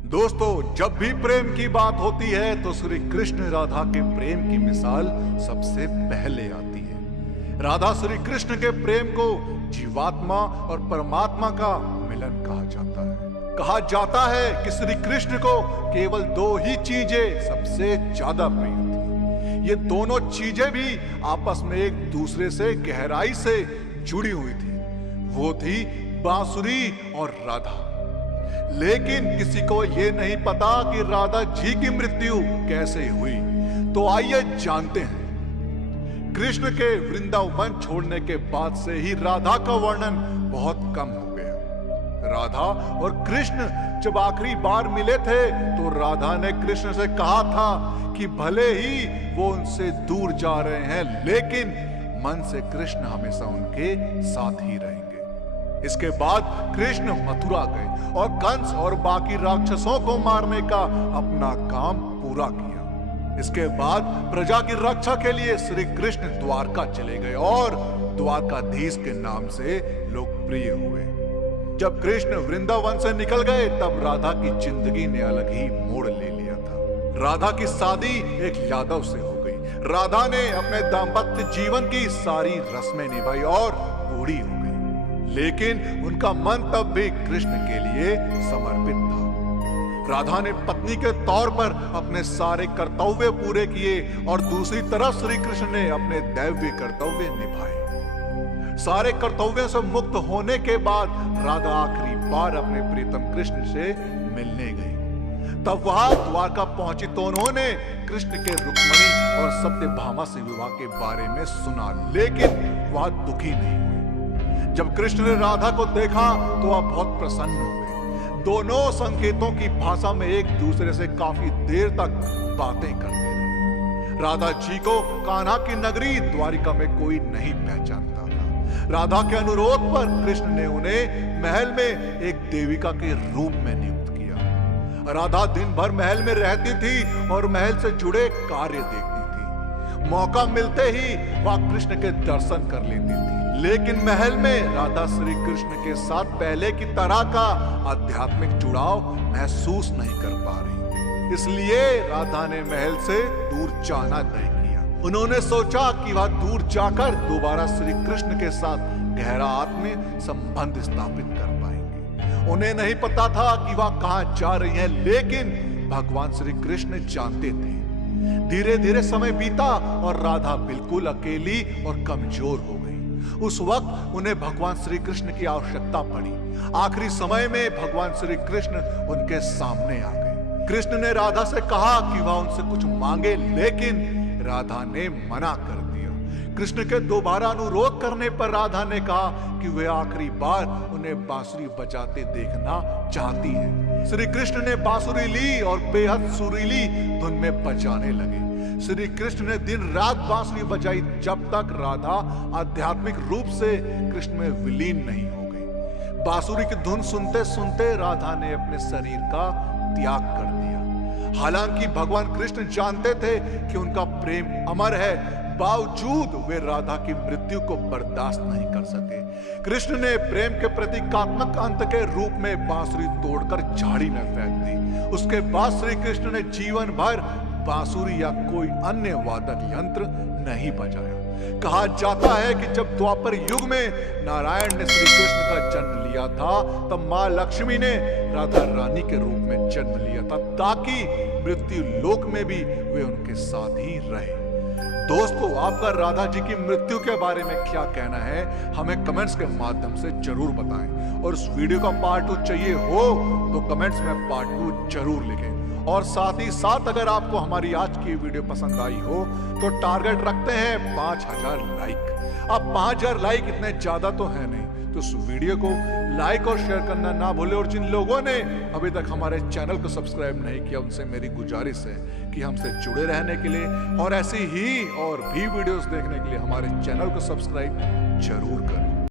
दोस्तों, जब भी प्रेम की बात होती है तो श्री कृष्ण राधा के प्रेम की मिसाल सबसे पहले आती है। राधा श्री कृष्ण के प्रेम को जीवात्मा और परमात्मा का मिलन कहा जाता है। कहा जाता है कि श्री कृष्ण को केवल दो ही चीजें सबसे ज्यादा प्रिय थी। ये दोनों चीजें भी आपस में एक दूसरे से गहराई से जुड़ी हुई थी। वो थी बांसुरी और राधा। लेकिन किसी को यह नहीं पता कि राधा जी की मृत्यु कैसे हुई। तो आइए जानते हैं। कृष्ण के वृंदावन छोड़ने के बाद से ही राधा का वर्णन बहुत कम हो गया। राधा और कृष्ण जब आखिरी बार मिले थे तो राधा ने कृष्ण से कहा था कि भले ही वो उनसे दूर जा रहे हैं, लेकिन मन से कृष्ण हमेशा उनके साथ ही रहेंगे। इसके बाद कृष्ण मथुरा गए और कंस और बाकी राक्षसों को मारने का अपना काम पूरा किया। इसके बाद प्रजा की रक्षा के लिए श्री कृष्ण द्वारका चले गए और द्वारकाधीश के नाम से लोकप्रिय हुए। जब कृष्ण वृंदावन से निकल गए तब राधा की जिंदगी ने अलग ही मोड़ ले लिया था। राधा की शादी एक यादव से हो गई। राधा ने अपने दाम्पत्य जीवन की सारी रस्में निभाई और बूढ़ी हो गई, लेकिन उनका मन तब भी कृष्ण के लिए समर्पित था। राधा ने पत्नी के तौर पर अपने सारे कर्तव्य पूरे किए और दूसरी तरफ श्री कृष्ण ने अपने दैवीय कर्तव्य निभाए। सारे कर्तव्यों से मुक्त होने के बाद राधा आखिरी बार अपने प्रीतम कृष्ण से मिलने गई। तब वहां द्वारका पहुंची तो उन्होंने कृष्ण के रुक्मिणी और सत्यभामा से विवाह के बारे में सुना, लेकिन वह दुखी नहीं हुई। जब कृष्ण ने राधा को देखा तो वह बहुत प्रसन्न हो गए। दोनों संकेतों की भाषा में एक दूसरे से काफी देर तक बातें करते रहे। राधा जी को कान्हा की नगरी द्वारिका में कोई नहीं पहचानता था। राधा के अनुरोध पर कृष्ण ने उन्हें महल में एक देविका के रूप में नियुक्त किया। राधा दिन भर महल में रहती थी और महल से जुड़े कार्य देखती थी। मौका मिलते ही वह कृष्ण के दर्शन कर लेती थी, लेकिन महल में राधा श्री कृष्ण के साथ पहले की तरह का आध्यात्मिक जुड़ाव महसूस नहीं कर पा रही थी। इसलिए राधा ने महल से दूर जाना तय किया। उन्होंने सोचा कि वह दूर जाकर दोबारा श्री कृष्ण के साथ गहरा आत्मीय संबंध स्थापित कर पाएंगे। उन्हें नहीं पता था कि वह कहां जा रही है, लेकिन भगवान श्री कृष्ण जानते थे। धीरे धीरे समय बीता और राधा बिल्कुल अकेली और कमजोर हो गई। उस वक्त उन्हें भगवान श्री कृष्ण की आवश्यकता पड़ी। आखिरी समय में भगवान श्री कृष्ण उनके सामने आ गए। कृष्ण ने राधा से कहा कि वह उनसे कुछ मांगे, लेकिन राधा ने मना कर दिया। कृष्ण के दोबारा अनुरोध करने पर राधा ने कहा कि वे आखिरी बार उन्हें बांसुरी बजाते देखना चाहती है। श्री कृष्ण ने बांसुरी ली और बेहद सुरीली धुन में बजाने लगे। श्री कृष्ण ने दिन रात बांसुरी बजाई जब तक राधा आध्यात्मिक रूप से कृष्ण में विलीन नहीं हो गई। बांसुरी की धुन सुनते सुनते राधा ने अपने शरीर का त्याग कर दिया। हालांकि भगवान कृष्ण जानते थे कि उनका प्रेम अमर है, बावजूद वे राधा की मृत्यु को बर्दाश्त नहीं कर सके। कृष्ण ने प्रेम के प्रतीकात्मक अंत के रूप में बांसुरी तोड़कर झाड़ी में फेंक दी। उसके बाद श्री कृष्ण ने जीवन भर बांसुरी या कोई अन्य वादक यंत्र नहीं बजाया। कहा जाता है कि जब द्वापर युग में नारायण ने श्री कृष्ण का जन्म लिया था, तब मां लक्ष्मी ने राधा रानी के रूप में जन्म लिया था, ताकि मृत्यु लोक में भी वे उनके साथ ही रहे। दोस्तों, आपका राधा जी की मृत्यु के बारे में क्या कहना है, हमें कमेंट्स के माध्यम से जरूर बताएं। और इस वीडियो का पार्ट 2 चाहिए हो तो कमेंट्स में पार्ट 2 जरूर लिखें। और साथ ही साथ अगर आपको हमारी आज की वीडियो पसंद आई हो तो टारगेट रखते हैं 5000 लाइक। अब 5000 लाइक इतने ज्यादा तो है नहीं, तो इस वीडियो को लाइक और शेयर करना ना भूलें। और जिन लोगों ने अभी तक हमारे चैनल को सब्सक्राइब नहीं किया, उनसे मेरी गुजारिश है कि हमसे जुड़े रहने के लिए और ऐसी ही और भी वीडियोस देखने के लिए हमारे चैनल को सब्सक्राइब जरूर करें।